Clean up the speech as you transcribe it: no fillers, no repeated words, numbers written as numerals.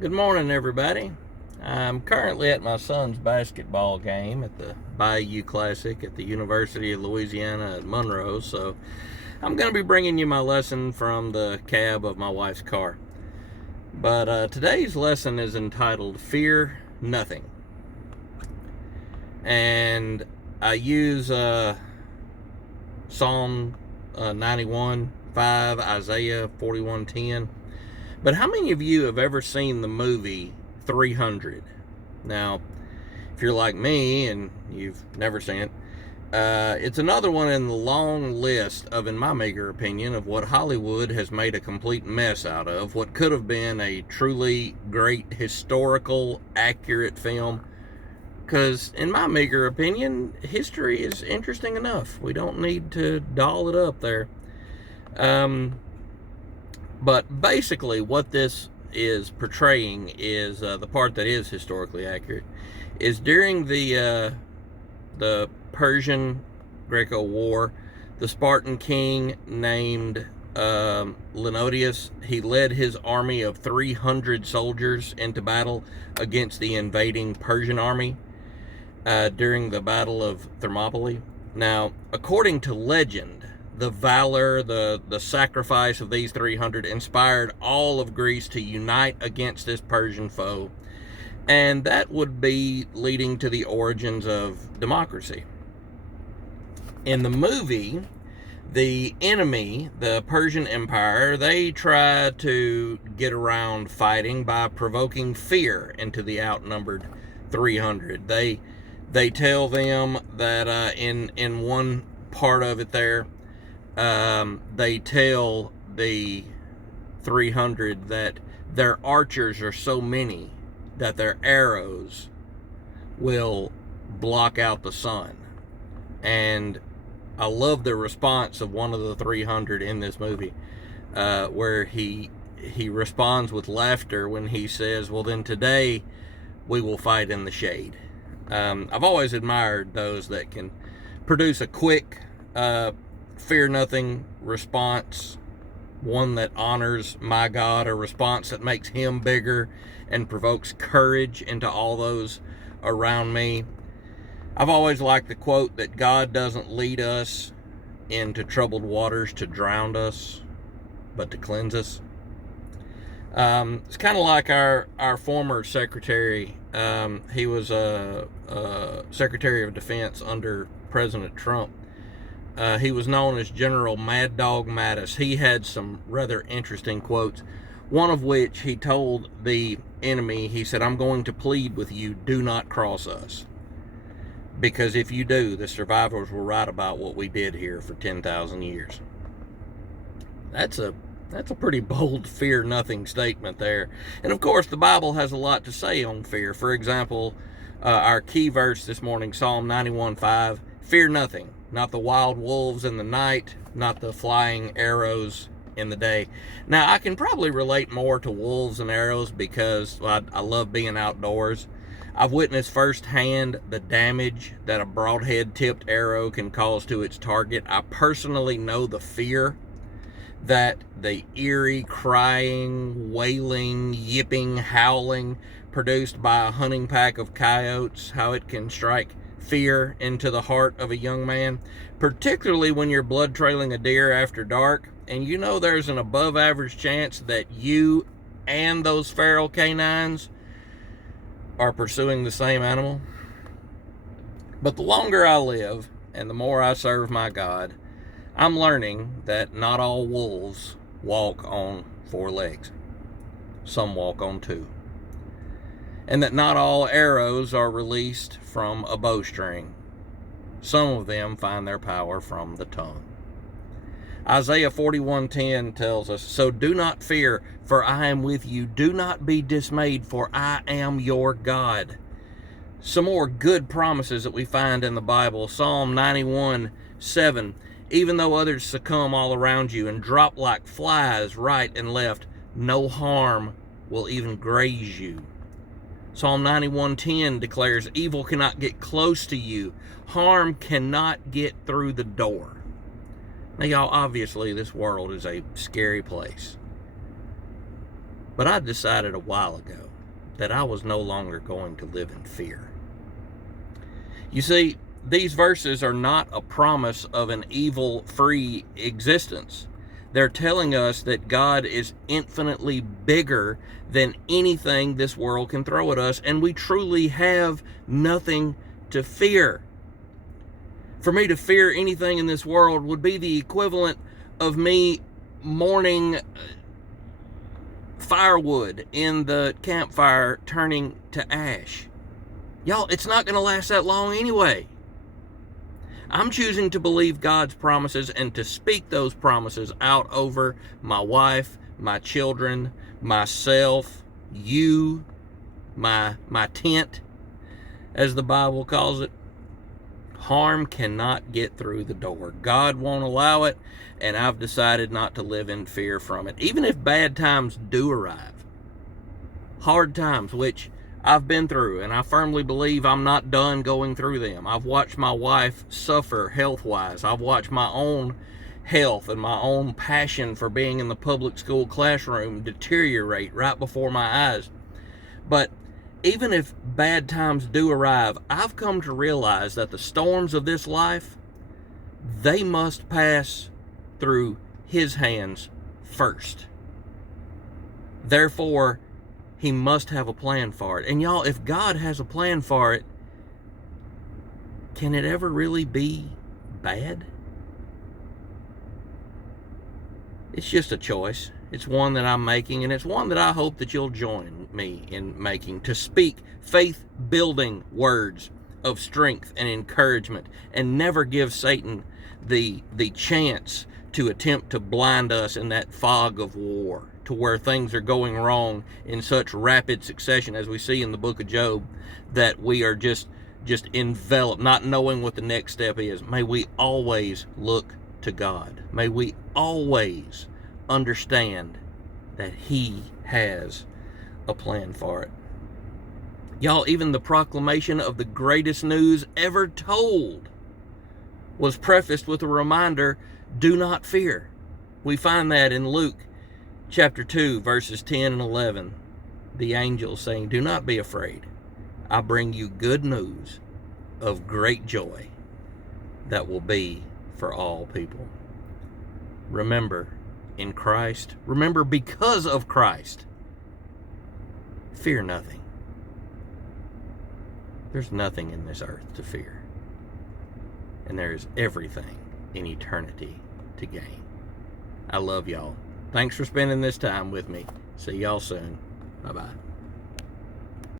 Good morning, everybody. I'm currently at my son's basketball game at the Bayou Classic at the University of Louisiana at Monroe, so I'm going to be bringing you my lesson from the cab of my wife's car. But today's lesson is entitled Fear Nothing. And I use Psalm 91:5, Isaiah 41:10. But how many of you have ever seen the movie 300? Now, if you're like me and you've never seen it, it's another one in the long list of, in my meager opinion, of what Hollywood has made a complete mess out of. What could have been a truly great historical, accurate film. Because, in my meager opinion, history is interesting enough. We don't need to doll it up there. But basically, what this is portraying is the part that is historically accurate is during the Persian Greco War, the Spartan king named Leonidas, he led his army of 300 soldiers into battle against the invading Persian army during the Battle of Thermopylae. Now, according to legend, the valor, the sacrifice of these 300 inspired all of Greece to unite against this Persian foe. And that would be leading to the origins of democracy. In the movie, the enemy, the Persian Empire, they try to get around fighting by provoking fear into the outnumbered 300. They tell them that in one part of it there, they tell the 300 that their archers are so many that their arrows will block out the sun. And I love the response of one of the 300 in this movie, where he responds with laughter when he says, well, then today we will fight in the shade. I've always admired those that can produce a quick, fear nothing response, one that honors my God, a response that makes him bigger and provokes courage into all those around me. I've always liked the quote that God doesn't lead us into troubled waters to drown us, but to cleanse us. It's kind of like our former secretary. He was a Secretary of Defense under President Trump. He was known as General Mad Dog Mattis. He had some rather interesting quotes, one of which he told the enemy, he said, I'm going to plead with you, do not cross us. Because if you do, the survivors will write about what we did here for 10,000 years. That's a pretty bold fear nothing statement there. And of course, the Bible has a lot to say on fear. For example, our key verse this morning, Psalm 91:5, fear nothing, not the wild wolves in the night, not the flying arrows in the day. Now, I can probably relate more to wolves and arrows because I love being outdoors. I've witnessed firsthand the damage that a broadhead tipped arrow can cause to its target. I personally know the fear that the eerie crying, wailing, yipping, howling produced by a hunting pack of coyotes, how it can strike fear into the heart of a young man, particularly when you're blood trailing a deer after dark, and you know there's an above average chance that you and those feral canines are pursuing the same animal. But the longer I live and the more I serve my God, I'm learning that not all wolves walk on 4 legs. Some walk on 2. And that not all arrows are released from a bowstring. Some of them find their power from the tongue. Isaiah 41:10 tells us, so do not fear, for I am with you. Do not be dismayed, for I am your God. Some more good promises that we find in the Bible. Psalm 91:7, even though others succumb all around you and drop like flies right and left, no harm will even graze you. Psalm 91:10 declares, evil cannot get close to you. Harm cannot get through the door. Now, y'all, obviously, this world is a scary place. But I decided a while ago that I was no longer going to live in fear. You see, these verses are not a promise of an evil-free existence. They're telling us that God is infinitely bigger than anything this world can throw at us, and we truly have nothing to fear. For me to fear anything in this world would be the equivalent of me mourning firewood in the campfire turning to ash. Y'all, it's not going to last that long anyway. I'm choosing to believe God's promises and to speak those promises out over my wife, my children, myself, you, my tent, as the Bible calls it. Harm cannot get through the door. God won't allow it, and I've decided not to live in fear from it. Even if bad times do arrive, hard times, which I've been through, and I firmly believe I'm not done going through them. I've watched my wife suffer health-wise. I've watched my own health and my own passion for being in the public school classroom deteriorate right before my eyes. But even if bad times do arrive, I've come to realize that the storms of this life, they must pass through His hands first. Therefore, He must have a plan for it. And y'all, if God has a plan for it, can it ever really be bad? It's just a choice. It's one that I'm making, and it's one that I hope that you'll join me in making, to speak faith-building words of strength and encouragement, and never give Satan the chance to attempt to blind us in that fog of war, to where things are going wrong in such rapid succession, as we see in the book of Job, that we are just enveloped, not knowing what the next step is. May we always look to God. May we always understand that He has a plan for it. Y'all, even the proclamation of the greatest news ever told was prefaced with a reminder, do not fear. We find that in Luke chapter 2, verses 10 and 11. The angel saying, do not be afraid. I bring you good news of great joy that will be for all people. Remember, in Christ, remember, because of Christ, fear nothing. There's nothing in this earth to fear. And there is everything in eternity to gain. I love y'all. Thanks for spending this time with me. See y'all soon. Bye-bye.